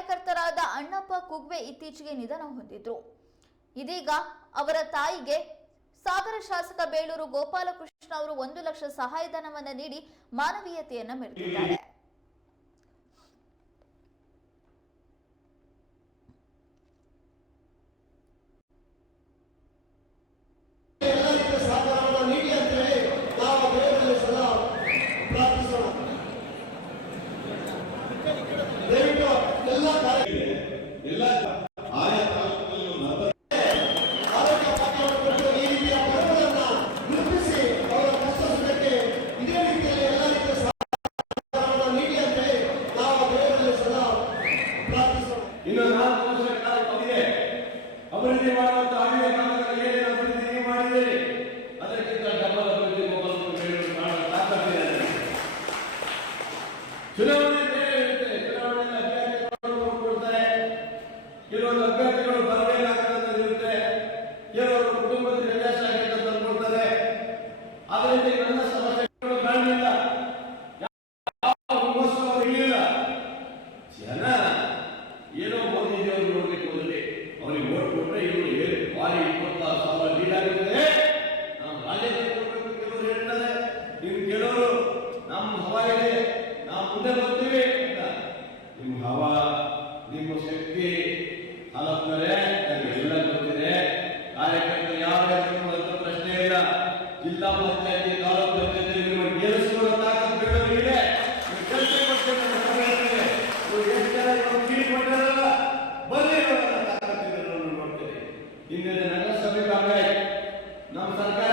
ಕಾರ್ಯಕರ್ತರಾದ ಅಣ್ಣಪ್ಪ ಕುಗ್ವೆ ಇತ್ತೀಚೆಗೆ ನಿಧನ ಹೊಂದಿದ್ರು. ಇದೀಗ ಅವರ ತಾಯಿಗೆ ಸಾಗರ ಶಾಸಕ ಬೇಳೂರು ಗೋಪಾಲಕೃಷ್ಣ ಅವರು ಒಂದು ಲಕ್ಷ ಸಹಾಯಧನವನ್ನು ನೀಡಿ ಮಾನವೀಯತೆಯನ್ನು ಮೆರೆದಿದ್ದಾರೆ. ಎಲ್ಲಾ ಈ ರೀತಿಯ ಪರಮಗಳನ್ನು ನಿರ್ಮಿಸಿ ಅವರು ತನ್ನ ಇದೇ ರೀತಿಯಲ್ಲಾ ನಿಮ್ಮ ಸ್ವಾತಾರನ ಲೀಡರ್ ತಲೆ ಆ ದೇವರ ನಾಲ್ಕು ವರ್ಷ ಕಾರ್ಯ ಪಡಿದೆ ಅವರನ್ನು ಮಾಡುವಂತ ಆಜ್ಞೆಯ ಕಾರ್ಯವನ್ನು ನಿರ್ವಹಿದೆ ಅದಕ್ಕಿಂತ ಡಬಲ್ ಆದ್ದರಿಂದ ಇವೆಲ್ಲ ಸಮಸ್ಯೆಗಳು ಕಾರಣದಿಂದ ಯಾವ ಪಂಚಾಯತಿ ತಾಲೂಕು ಪಂಚಾಯತಿ ಗೆಲ್ಲಿಸಿಕೊಳ್ಳೋ ತಾಕತ್ತು ಬೇಡವರಿಗೆ ಕೆಲಸ ಎಷ್ಟು ಜನ ಕೀಳಿಕೊಂಡಿರಲ್ಲ? ಬನ್ನಿ ತಾಕತ್ತಿದೆ ನೋಡ್ತೀನಿ. ಹಿಂದಿನ ನಗರಸಭೆ ನಮ್ಮ ಸರ್ಕಾರ